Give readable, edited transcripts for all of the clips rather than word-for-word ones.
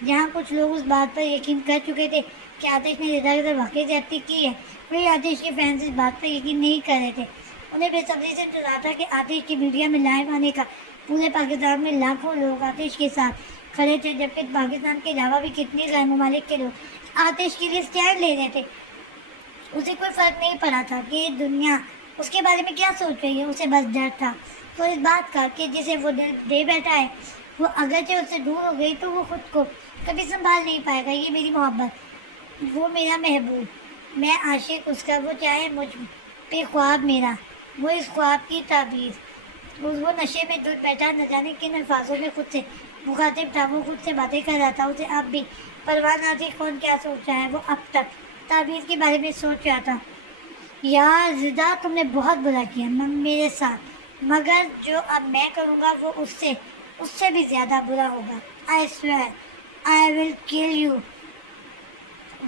جہاں کچھ لوگ اس بات پر یقین کر چکے تھے کہ آتش نے رضا کے ساتھ واقعی زیادتی کی ہے، وہی آتش کے فینس اس بات پر یقین نہیں کر رہے تھے۔ انہیں بے صبری سے انتظار تھا کہ آتش کی میڈیا میں لائیو آنے کا۔ پورے پاکستان میں لاکھوں لوگ آتش کے ساتھ کھڑے تھے، جبکہ پاکستان کے علاوہ بھی کتنے غیر ممالک کے لوگ آتش کے لیے اسٹینڈ لے رہے تھے۔ اسے کوئی فرق نہیں پڑا تھا کہ دنیا اس کے بارے میں کیا سوچ رہی ہے، اسے بس ڈر تھا تو اس بات کا کہ جسے وہ دے بیٹھا ہے، وہ اگرچہ اس سے دور ہو گئی تو وہ خود کو کبھی سنبھال نہیں پائے گا۔ یہ میری محبت، وہ میرا محبوب، میں عاشق اس کا، وہ چاہے مجھ پہ خواب میرا، وہ اس خواب کی تعبیر۔ وہ نشے میں دودھ بیٹھا، نہ جانے کن الفاظوں میں خود سے مخاطب تھا، وہ خود سے باتیں کر رہا تھا۔ اسے اب بھی پرواہ نہ تھی کون کیا سوچ رہا ہے، وہ اب تک تعبیر کے بارے میں سوچ رہا تھا۔ یار رضا، تم نے بہت برا کیا میرے ساتھ، مگر جو اب میں کروں گا وہ اس سے بھی زیادہ برا ہوگا۔ I swear I will kill you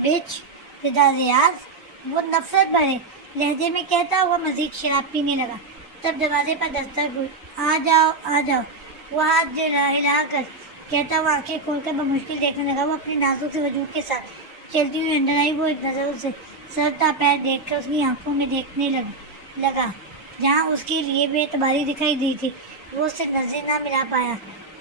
bitch۔ رضا ریاض، وہ نفرت بھرے لہجے میں کہتا ہوا مزید شراب پینے لگا۔ تب دروازے پر دستک ہوئی۔ آ جاؤ آ جاؤ، وہ ہاتھ ہلا کر کہتا ہوا آنکھیں کھول کر بمشکل دیکھنے لگا۔ وہ اپنے نازک سے وجود کے ساتھ چلتی ہوئی اندر آئی۔ وہ ایک نظر اسے سر تا پیر دیکھ کر اس کی آنکھوں میں دیکھنے لگا جہاں اس کے لیے بے اعتباری دکھائی دی تھی۔ وہ اس سے نظریں نہ ملا پایا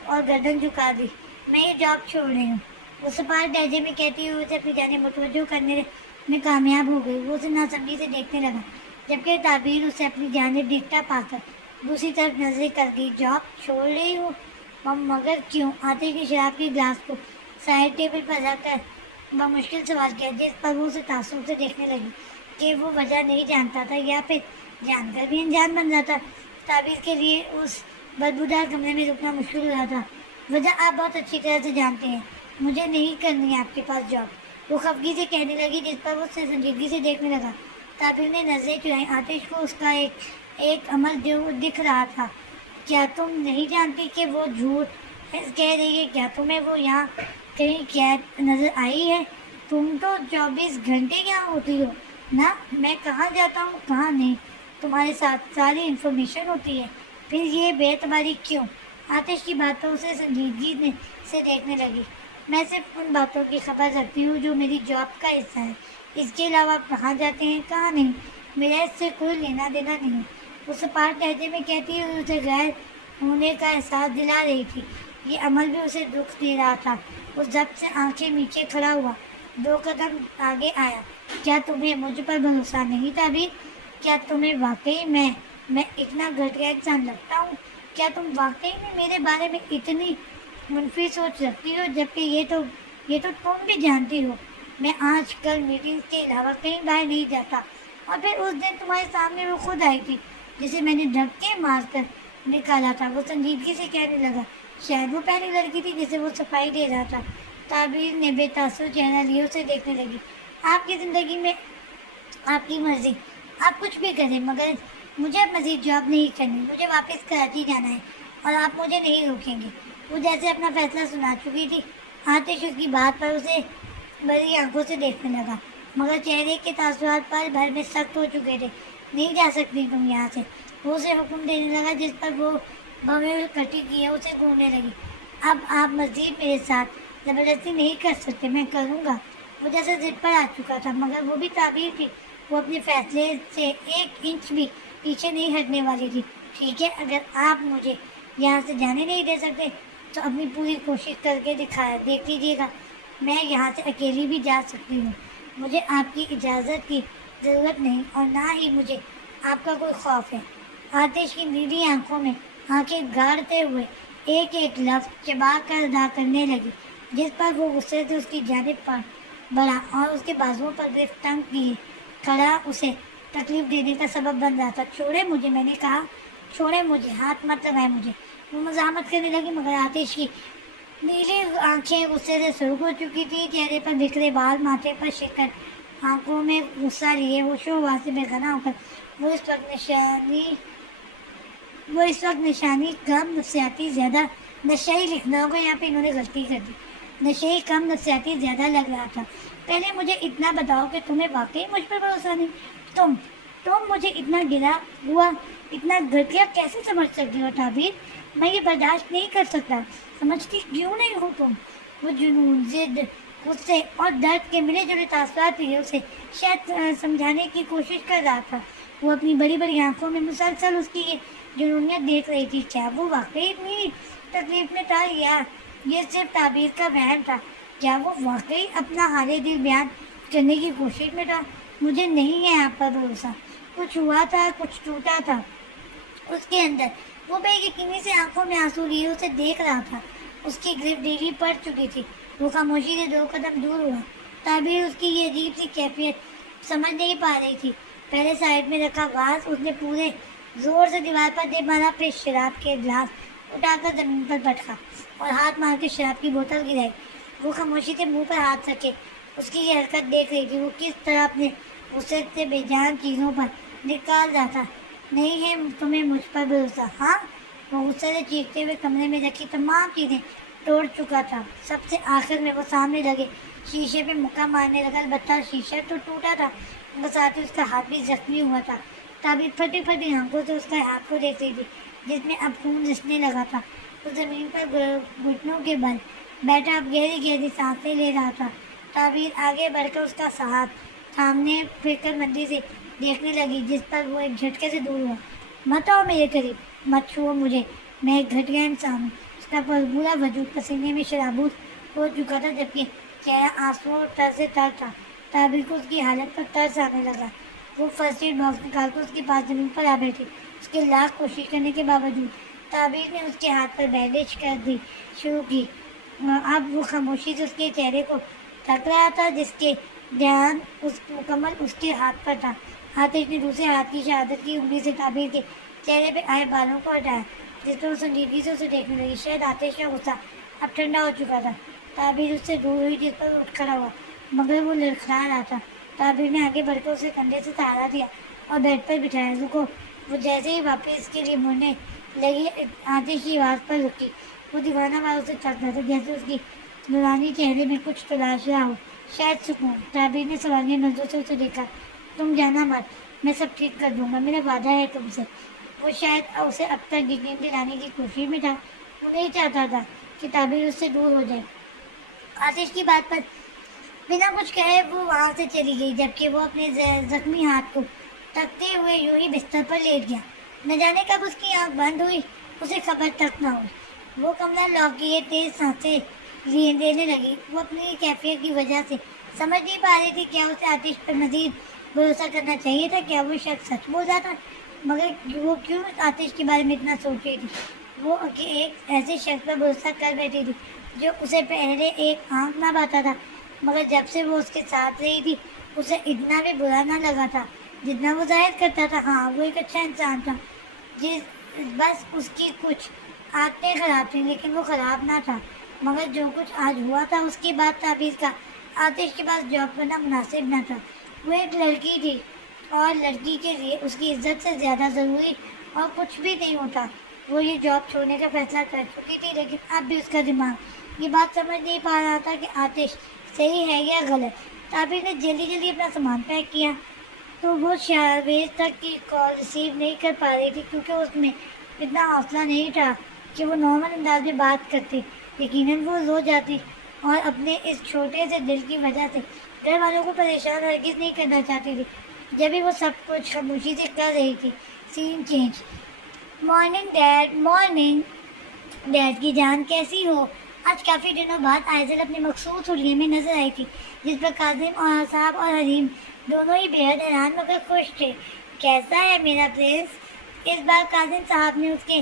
اور گردن جھکا دی۔ میں یہ جاب چھوڑ رہی ہوں، وہ سپاٹ لہجے میں کہتی ہوئی اسے اپنی جانب متوجہ کرنے میں کامیاب ہو گئی۔ وہ اسے ناسمجھی سے دیکھنے لگا، جبکہ تعبیر اسے اپنی جانب دیکھتا پا کر دوسری طرف نظریں کر گئی۔ جاب چھوڑ رہی ہوں مگر کیوں؟ آتے کی شراب کے گلاس کو سائڈ ٹیبل پر رکھ کر بمشکل سوال کیا، جس پر وہ اسے تعصب سے دیکھنے لگی کہ وہ وجہ نہیں جانتا تھا یا پھر جان کر بھی انجان بن رہا تھا۔ تعبیر کے لیے اس بدبودار کمرے میں رکنا مشکل ہو رہا تھا۔ وجہ آپ بہت اچھی طرح سے جانتے ہیں، مجھے نہیں کرنی ہے آپ کے پاس جاب، وہ خفگی سے کہنے لگی، جس پر وہ اسے سنجیدگی سے دیکھنے لگا۔ تعبیر نے نظریں چرائیں۔ آتش کو اس کا ایک عمل جو دکھ رہا تھا۔ کیا تم نہیں جانتی کہ وہ جھوٹ کہہ رہی ہے؟ کیا تمہیں وہ یہاں کہیں قید نظر آئی ہے؟ تم تو 24 گھنٹے یہاں ہوتی ہو نا، میں کہاں جاتا ہوں کہاں نہیں، تمہارے ساتھ ساری انفارمیشن ہوتی ہے، پھر یہ بے اعتباری کیوں؟ آتش کی باتوں سے سنجیدگی سے دیکھنے لگی۔ میں صرف ان باتوں کی خبر رکھتی ہوں جو میری جاب کا حصہ ہے، اس کے علاوہ آپ کہاں جاتے ہیں کہاں نہیں، میرا اس سے کوئی لینا دینا نہیں۔ وہ سپاٹ لہجے میں کہتی ہوئی اسے غیر ہونے کا احساس دلا رہی تھی۔ یہ عمل بھی اسے دکھ دے رہا تھا۔ وہ ضبط سے آنکھیں نیچے کھڑا ہوا، 2 قدم آگے آیا۔ کیا تمہیں مجھ پر بھروسہ نہیں تعبیر؟ کیا تمہیں واقعی میں اتنا گھٹیا انسان لگتا ہوں؟ کیا تم واقعی میں میرے بارے میں اتنی منفی سوچ رکھتی ہو؟ جبکہ یہ تو تم بھی جانتی ہو میں آج کل میٹنگز کے علاوہ کہیں باہر نہیں جاتا۔ اور پھر اس دن تمہارے سامنے وہ خود آئی تھی جسے میں نے دھکے مار کر نکالا تھا۔ وہ سنجیدگی سے کہنے لگا، شاید وہ پہلی لڑکی تھی جسے وہ صفائی دے رہا تھا۔ تعبیر نے بے تاثر چہرہ لیے اسے دیکھنے لگی۔ آپ کی زندگی میں آپ کی مرضی، آپ کچھ بھی کریں، مگر مجھے اب مزید جاب نہیں کرنی، مجھے واپس کراچی جانا ہے اور آپ مجھے نہیں روکیں گے۔ وہ جیسے اپنا فیصلہ سنا چکی تھی۔ آتش اس کی بات پر اسے بڑی آنکھوں سے دیکھنے لگا، مگر چہرے کے تاثرات پل بھر میں سخت ہو چکے تھے۔ نہیں جا سکتی تم یہاں سے، وہ اسے حکم دینے لگا، جس پر وہ بھویں کٹی کیے اسے گھورنے لگی۔ اب آپ مزید میرے ساتھ زبردستی نہیں کر سکتے، میں کروں گا۔ وہ جیسے ضد پر آ چکا تھا، مگر وہ بھی تعبیر تھی، وہ اپنے فیصلے سے 1 انچ بھی پیچھے نہیں ہٹنے والی تھی۔ ٹھیک ہے، اگر آپ مجھے یہاں سے جانے نہیں دے سکتے تو اپنی پوری کوشش کر کے دیکھ لیجیے گا، میں یہاں سے اکیلی بھی جا سکتی ہوں۔ مجھے آپ کی اجازت کی ضرورت نہیں اور نہ ہی مجھے آپ کا کوئی خوف ہے۔ آتش کی نیلی آنکھوں میں آنکھیں گاڑتے ہوئے ایک لفظ چبا کر ادا کرنے لگی، جس پر وہ غصے سے اس کی جانب پر بڑھا اور اس کے بازوؤں پر گرفت تنگ کیے کھڑا اسے تکلیف دینے کا سبب بن رہا تھا۔ چھوڑے مجھے، میں نے کہا، چھوڑے مجھے، ہاتھ مت لگائے مجھے۔ وہ مزاحمت کرنے لگی، مگر آتش کی نیلی آنکھیں غصے سے سرخ ہو چکی تھی، چہرے پر بکھرے بال، ماتھے پر شکن، آنکھوں میں غصہ لیے ہوش و حواس سے بے غنا ہو کر وہ اس وقت نشانی کم نفسیاتی زیادہ نشئی لکھنا ہوگا، یہاں پہ انہوں نے غلطی کر دی، نشئی کم نفسیاتی زیادہ لگ رہا تھا۔ پہلے مجھے اتنا بتاؤ کہ تمہیں واقعی مجھ پر بھروسہ نہیں؟ تم مجھے اتنا گرا ہوا، اتنا گھٹیا کیسے سمجھ سکتی ہو تعبیر؟ میں یہ برداشت نہیں کر سکتا۔ سمجھتی کیوں نہیں ہو تم؟ وہ جنون، ضد، غصے اور درد کے ملے جلے تاثرات تھے اسے شاید سمجھانے کی کوشش کر رہا تھا۔ وہ اپنی بڑی بڑی آنکھوں میں مسلسل اس کی یہ جنونیت دیکھ رہی تھی۔ کیا وہ واقعی اتنی تکلیف میں تھا یا یہ صرف تعبیر کا وہم تھا؟ کیا وہ واقعی اپنا حال دل بیان کرنے کی کوشش میں تھا؟ مجھے نہیں ہے آپ پر بھروسہ۔ کچھ ہوا تھا، کچھ ٹوٹا تھا اس کے اندر۔ وہ بے یقینی سے آنکھوں میں آنسو لیے اسے دیکھ رہا تھا۔ اس کی گرفت ڈھیلی پڑ چکی تھی۔ وہ خاموشی سے 2 قدم دور ہوا۔ تعبیر اس کی یہ عجیب سی کیفیت سمجھ نہیں پا رہی تھی۔ پہلے سائڈ میں رکھا واز اس نے پورے زور سے دیوار پر دے مارا، پھر شراب کے گلاس اٹھا کر زمین پر پٹکا اور ہاتھ مار کے شراب کی بوتل گرائی۔ وہ خاموشی سے منہ پر ہاتھ رکھے اس کی یہ حرکت دیکھ رہی تھی۔ وہ کس طرح اپنے غصے سے بے جان چیزوں پر نکال رہا تھا۔ نہیں ہے تمہیں مجھ پر بھروسہ؟ ہاں؟ وہ غصے سے چیختے ہوئے کمرے میں رکھی تمام چیزیں توڑ چکا تھا۔ سب سے آخر میں وہ سامنے لگے شیشے پہ مکہ مارنے لگا۔ البتہ شیشہ تو ٹوٹا تھا، ساتھ ہی اس کا ہاتھ بھی زخمی ہوا تھا۔ تعبیر پھٹی پھٹی آنکھوں سے اس کا ہاتھ کو دیکھ رہی تھی جس میں اب خون رسنے لگا تھا۔ وہ زمین پر گھٹنوں کے بل بیٹھا اب گہری گہری سانسیں لے رہا تھا۔ تعبیر آگے بڑھ کر اس کا ہاتھ تھامنے پھر کر مندی سے دیکھنے لگی جس پر وہ ایک جھٹکے سے دور ہوا۔ مت آؤ میرے قریب، مت چھوؤ مجھے، میں ایک گھٹیا انسان ہوں۔ اس کا پورا وجود پسینے میں شرابور ہو چکا تھا جبکہ چہرہ آنسو اور تر سے تر تھا۔ تعبیر کو اس کی حالت پر ترس آنے لگا۔ وہ فرسٹ ایڈ باکس نکال کر اس کے پاس زمین پر آ بیٹھی۔ اس کے لاکھ کوشش کرنے کے باوجود تعبیر نے اس کے ہاتھ پر بینڈیج کر دی شروع کی۔ اب وہ خاموشی سے اس کے چہرے کو تک رہا تھا جس کے دھیان مکمل اس کے ہاتھ پر تھا۔ آتش نے دوسرے ہاتھ کی شہادت کی انگلی سے تعبیر کے چہرے پہ آئے بالوں کو ہٹایا جس پر وہ سنجیدگی سے اسے دیکھنے لگی۔ شاید آتش کا غصہ اب ٹھنڈا ہو چکا تھا۔ تعبیر اس سے دور ہوئی جس پر وہ اٹھ کھڑا ہوا مگر وہ لڑکھڑا رہا تھا۔ تعبیر نے آگے بڑھ کر اسے کندھے سے سہارا دیا اور بیڈ پر بٹھایا۔ رکو۔ وہ جیسے ہی واپس اس کے لیے مڑنے لگی آتش کی آواز پر رکی۔ وہ دیوانہ وار اسے تک رہا تھا جیسے اس کی نورانی چہرے میں کچھ تلاش رہا ہو، شاید سکون۔ تعبیر نے سوالیہ نظروں سے اسے دیکھا۔ تم جانا مت، میں سب ٹھیک کر دوں گا، میرا وعدہ ہے تم سے۔ وہ شاید اسے اب تک یقین دلانے کی کوشش میں تھا۔ وہ نہیں چاہتا تھا کہ تعبیر اس سے دور ہو جائے۔ آتش کی بات پر بنا کچھ کہے وہ وہاں سے چلی گئی جبکہ وہ اپنے زخمی ہاتھ کو تکتے ہوئے یوں ہی بستر پر لیٹ گیا۔ نہ جانے کب اس کی آنکھ بند ہوئی، اسے خبر تک نہ ہوئی۔ وہ کمرہ لاک کیے تیز سانسیں لینے لگی۔ وہ اپنی کیفیت کی وجہ سے سمجھ نہیں پا رہی تھی کیا اسے آتش پر مزید بھروسہ کرنا چاہیے تھا، کیا وہ شخص سچ بول رہا تھا، مگر وہ کیوں آتش کے بارے میں اتنا سوچ رہی تھی۔ وہ ایک ایسے شخص پر بھروسہ کر بیٹھی تھی جو اسے پہلے ایک آنکھ نہ پاتا تھا مگر جب سے وہ اس کے ساتھ رہی تھی اسے اتنا بھی برا نہ لگا تھا جتنا وہ ظاہر کرتا تھا۔ ہاں، وہ ایک اچھا انسان تھا، بس اس کی کچھ عادتیں خراب تھیں لیکن وہ خراب نہ تھا۔ مگر جو کچھ آج ہوا تھا اس کے بعد تعبیر کا آتش کے پاس جاب کرنا مناسب نہ تھا۔ وہ ایک لڑکی تھی اور لڑکی کے لیے اس کی عزت سے زیادہ ضروری اور کچھ بھی نہیں ہوتا۔ وہ یہ جاب چھوڑنے کا فیصلہ کر چکی تھی لیکن اب بھی اس کا دماغ یہ بات سمجھ نہیں پا رہا تھا کہ آتش صحیح ہے یا غلط۔ تعبیر نے جلدی جلدی اپنا سامان پیک کیا تو وہ شارویز تک کی کال ریسیو نہیں کر پا رہی تھی کیونکہ اس میں اتنا حوصلہ نہیں تھا کہ وہ نارمل انداز میں بات کرتی۔ یقیناً وہ رو جاتی اور اپنے اس چھوٹے سے دل کی وجہ سے گھر والوں کو پریشان ہرگز نہیں کرنا چاہتی تھی۔ جب بھی وہ سب کچھ خاموشی سے کر رہی تھی، scene change. Morning dad, morning dad کی جان کیسی ہو؟ آج کافی دنوں بعد آئزل اپنے مخصوص حلیے میں نظر آئی تھی جس پر کاظم اور صاحب اور حریم دونوں ہی بے حد حیران مگر خوش تھے۔ کیسا ہے میرا پرنس؟ اس بار کاظم صاحب نے اس کے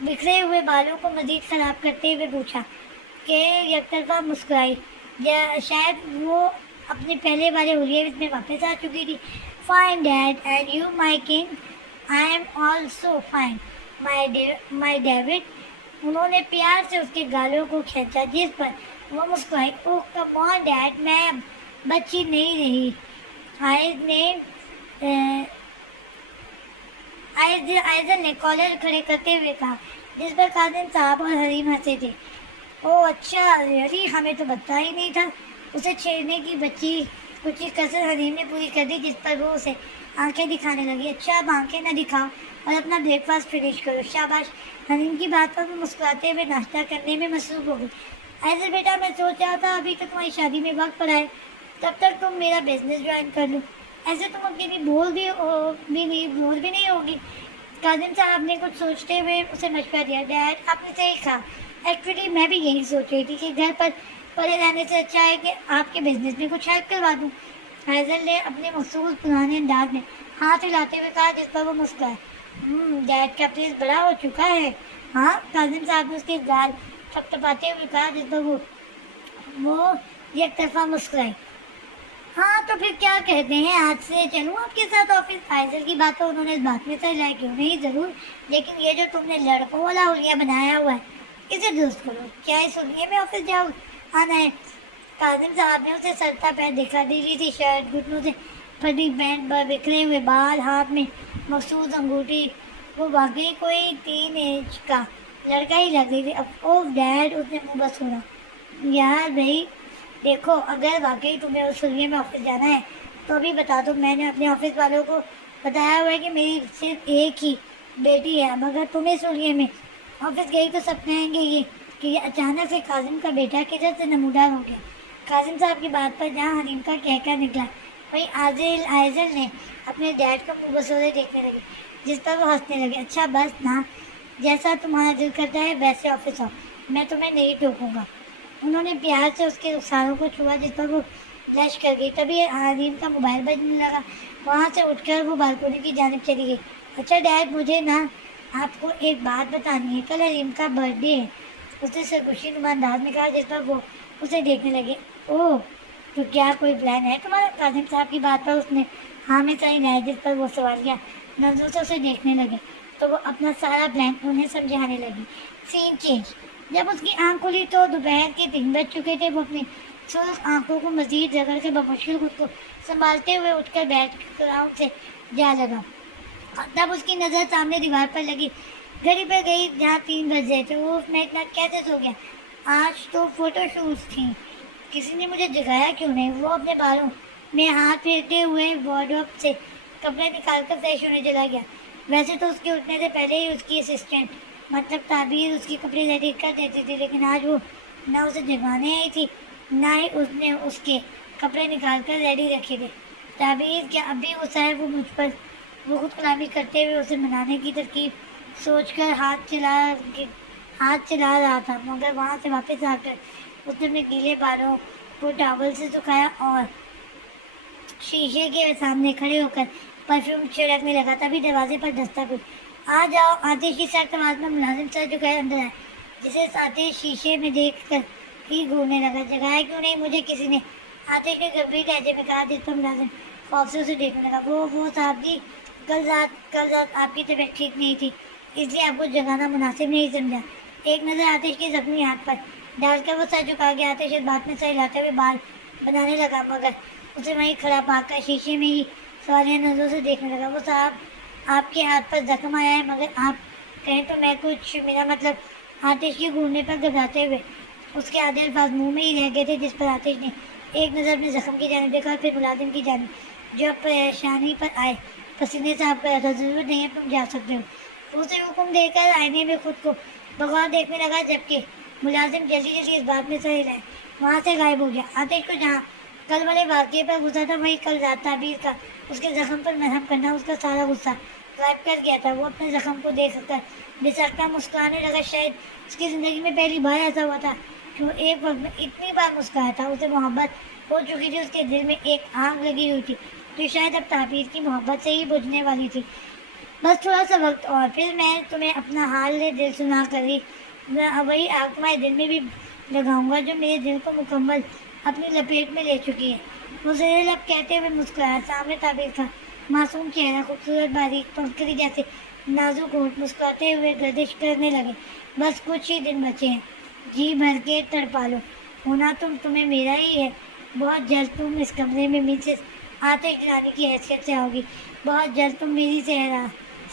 بکھرے ہوئے بالوں کو مزید خراب کرتے ہوئے پوچھا کہ یک طرفہ مسکرائی، شاید وہ اپنے پہلے والے حلیے میں واپس آ چکی تھی۔ Fine dad, and you my king? I am also fine my David. انہوں نے پیار سے اس کے گالوں کو کھینچا جس پر وہ مسکرائی۔ اوہ کم آن ڈیڈ، میں اب بچی نہیں رہی، آئزل نے کالر کھڑے کرتے ہوئے کہا جس پر کاظم صاحب اور حریم ہنسے تھے۔ اوہ اچھا، ارے ہمیں تو بتا ہی نہیں تھا۔ اسے چھیڑنے کی بچی کچھ کسر حریم نے پوری کر دی جس پر وہ اسے آنکھیں دکھانے لگی۔ اچھا اب آنکھیں نہ دکھاؤ اور اپنا بریک فاسٹ فنش کرو۔ شاباش۔ حریم کی بات پر وہ مسکراتے ہوئے ناشتہ کرنے میں مصروف ہو گئی۔ ایسے بیٹا میں سوچ رہا تھا ابھی تو تمہاری شادی میں وقت پڑا ہے، تب تک تم میرا بزنس جوائن کر لو، ایسے تم اکیلی بور بھی نہیں ہوگی۔ کاظم صاحب نے کچھ سوچتے ہوئے اسے مشورہ دیا۔ ڈیڈ آپ نے صحیح کہا، ایکچولی میں بھی یہی سوچ رہی تھی کہ گھر پر پڑے رہنے سے اچھا ہے کہ آپ کے بزنس میں کچھ ہیلپ کروا دوں۔ فیضل نے اپنے مخصوص پرانے انداز میں ہاتھ ہلاتے ہوئے کہا، جس پر وہ مسکرائے۔ ڈیڈ کا فیس بڑا ہو چکا ہے۔ ہاں، کاظم صاحب نے اس کے گال تھپتھپاتے ہوئے کہا، جس پر وہ یک طرفہ مسکرائی۔ ہاں تو پھر کیا کہتے ہیں، آج سے چلوں آپ کے ساتھ آفس؟ فائزل کی بات تو انہوں نے اس بات میں سر لائے، کیوں نہیں، ضرور، لیکن یہ جو تم نے لڑکوں والا حلیہ بنایا ہوا ہے اسے درست کرو۔ کیا اس حلیے میں آفس جاؤ آنا ہے؟ کاظم صاحب نے اسے سرتا پیر دکھا، دیجی تھی شرٹ، گھٹنوں سے پھٹی پینٹ پر بکھرے ہوئے بال، ہاتھ میں مخصوص انگوٹھی، وہ واقعی کوئی 3 ایج کا لڑکا ہی لگ رہی تھی۔ اوہ ڈیڈ، اس نے منہ بس چھوڑا۔ یار بھائی دیکھو، اگر واقعی تمہیں اس حلیے میں آفس جانا ہے تو ابھی بتا دو، میں نے اپنے آفس والوں کو بتایا ہوا ہے کہ میری صرف ایک ہی بیٹی ہے۔ مگر تم اس حلیے میں آفس گئی تو سب کہیں گے یہ کہ یہ اچانک سے کاظم کا بیٹا کدھر سے نمودار ہو گیا۔ کاظم صاحب کی بات پر جہاں حلیم کا کہکا نکلا، وہیں عائزل نے اپنے ڈیڈ کو منہ بسودے دیکھنے لگے، جس پر وہ ہنسنے لگے۔ اچھا بس نا، جیسا تمہارا دل کرتا ہے ویسے آفس آؤ، میں تمہیں نہیں ٹوکوں گا۔ انہوں نے پیار سے اس کے رخساروں کو چھوا، جس پر وہ بلش کر گئی۔ تبھی حلیم کا موبائل بجنے لگا، وہاں سے اٹھ کر وہ بالکونی کی جانب چلی گئی۔ اچھا ڈیڈ، مجھے نا آپ کو ایک بات بتانی ہے، کل حلیم کا برتھ ڈے ہے، اس نے سرگوشی نما انداز میں کہا، جس پر وہ اسے دیکھنے لگے۔ اوہ، تو کیا کوئی پلان ہے تمہارا؟ کاظم صاحب کی بات پر اس نے ہاں میں ساری رائے، جس پر وہ سوالیہ نظروں سے اسے دیکھنے لگے تو وہ اپنا سارا پلان انہیں سمجھانے لگی۔ سین چینج۔ جب اس کی آنکھ کھلی تو دوپہر کے 3 بج چکے تھے۔ وہ اپنی سرخ آنکھوں کو مزید رگڑ کے بمشکل خود کو سنبھالتے ہوئے اٹھ کر بیٹھ گراؤنڈ سے جا لگا۔ تب اس کی نظر سامنے دیوار پر لگی گھڑی پر گئی، جہاں 3 بج رہے تھے۔ وہ میں اتنا کیسے سو گیا؟ آج تو فوٹو شوٹس تھیں، کسی نے مجھے جگایا کیوں نہیں؟ وہ اپنے بالوں میں ہاتھ پھیرتے ہوئے وارڈروب سے کپڑے نکال کر فریش ہونے چلا گیا۔ ویسے تو اس کے اٹھنے سے پہلے ہی اس کی اسسٹنٹ مطلب تعبیر اس کی کپڑے ریڈی کر دیتی تھی، لیکن آج وہ نہ اسے جگانے آئی تھی، نہ ہی اس نے اس کے کپڑے نکال کر ریڈی رکھے تھے۔ تعبیر کیا اب بھی غصہ ہے وہ مجھ پر؟ وہ خود کلامی کرتے ہوئے اسے منانے کی ترکیب سوچ کر ہاتھ چلا رہا تھا، مگر وہاں سے واپس آ کر اس نے اپنے گیلے بالوں کو ٹاول سے سکھایا اور شیشے کے سامنے کھڑے ہو کر پرفیوم چھڑکنے لگا۔ تبھی دروازے پر دستک ہوئی۔ آ جاؤ، آتش کی سخت آواز میں ملازم سر جھکائے اندر آئے، جسے آتش شیشے میں دیکھ کر ہی گھورنے لگا۔ جگایا کیوں نہیں مجھے کسی نے؟ آتش کے گمبھیر لہجے میں کہا، جس پر ملازم خوف سے اسے دیکھنے لگا۔ وہ صاحب جی، کل رات آپ کی طبیعت ٹھیک نہیں تھی، اس لیے آپ کو جگانا مناسب نہیں سمجھا۔ ایک نظر آتش کے زخمی ہاتھ پر ڈال کر وہ سر جھکا گیا۔ آتش اس بات میں سر ہلاتے ہوئے بال بنانے لگا، مگر اسے وہیں کھڑا پا کر شیشے میں ہی سوالیہ نظروں سے دیکھنے لگا۔ وہ صاحب، آپ کے ہاتھ پر زخم آیا ہے، مگر آپ کہیں تو میں کچھ، میرا مطلب۔ آتش کے گھورنے پر گھبراتے ہوئے اس کے آدھے الفاظ منہ میں ہی رہ گئے تھے، جس پر آتش نے ایک نظر اپنے زخم کی جانب دیکھا اور پھر ملازم کی جانب، جو اب پریشانی پر آئے پسینے صاف کر رہا تھا۔ ضرورت نہیں ہے، تم جا سکتے ہو، اسے حکم دے کر آئینے میں خود کو بغور دیکھنے لگا، جبکہ ملازم جلدی اس بات میں سر ہلائے وہاں سے غائب ہو گیا۔ آتش کو جہاں کل والے واقعے پر غصہ تھا، وہیں کل رات تعبیر کا اس کے زخم پر مرہم کرنا اس کا سارا غصہ غائب کر گیا تھا۔ وہ اپنے زخم کو دیکھ کر بے ساختہ مسکرانے لگا۔ شاید اس کی زندگی میں پہلی بار ایسا ہوا تھا کہ وہ ایک وقت میں اتنی بار مسکرایا تھا۔ اسے محبت ہو چکی تھی، اس کے دل میں ایک آگ لگی ہوئی تھی جو شاید اب تعبیر کی محبت سے ہی بجھنے والی تھی۔ بس تھوڑا سا وقت اور پھر میں تمہیں اپنا حال دل سنا کر ہی وہی آگ تمہارے دل میں بھی لگاؤں گا جو میرے دل کو مکمل اپنی لپیٹ میں لے چکی ہے۔ وہ زیر لب کہتے ہوئے مسکرایا۔ سامنے تعبیر کا معصوم چہرہ، خوبصورت باریک پنکھڑی جیسے نازک ہونٹ مسکراتے ہوئے گردش کرنے لگے۔ بس کچھ ہی دن بچے ہیں، جی بھر کے تڑپا لو، ہونا تمہیں میرا ہی ہے۔ بہت جلد تم اس کمرے میں مسز آتش رانی کی حیثیت سے آؤ گی، بہت جلد تم میری صحرا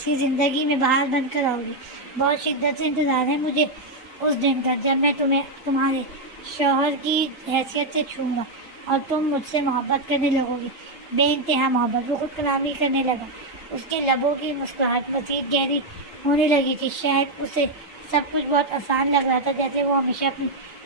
سی زندگی میں بہار بن کر آؤ گی۔ بہت شدت سے انتظار ہے مجھے اس دن کا جب میں تمہیں تمہارے شوہر کی حیثیت سے چھوں گا اور تم مجھ سے محبت کرنے لگو گی، بے انتہا محبت۔ وہ خود کلامی کرنے لگا، اس کے لبوں کی مسکراہٹ مزید گہری ہونے لگی تھی۔ شاید اسے سب کچھ بہت آسان لگ رہا تھا، جیسے وہ ہمیشہ اپنی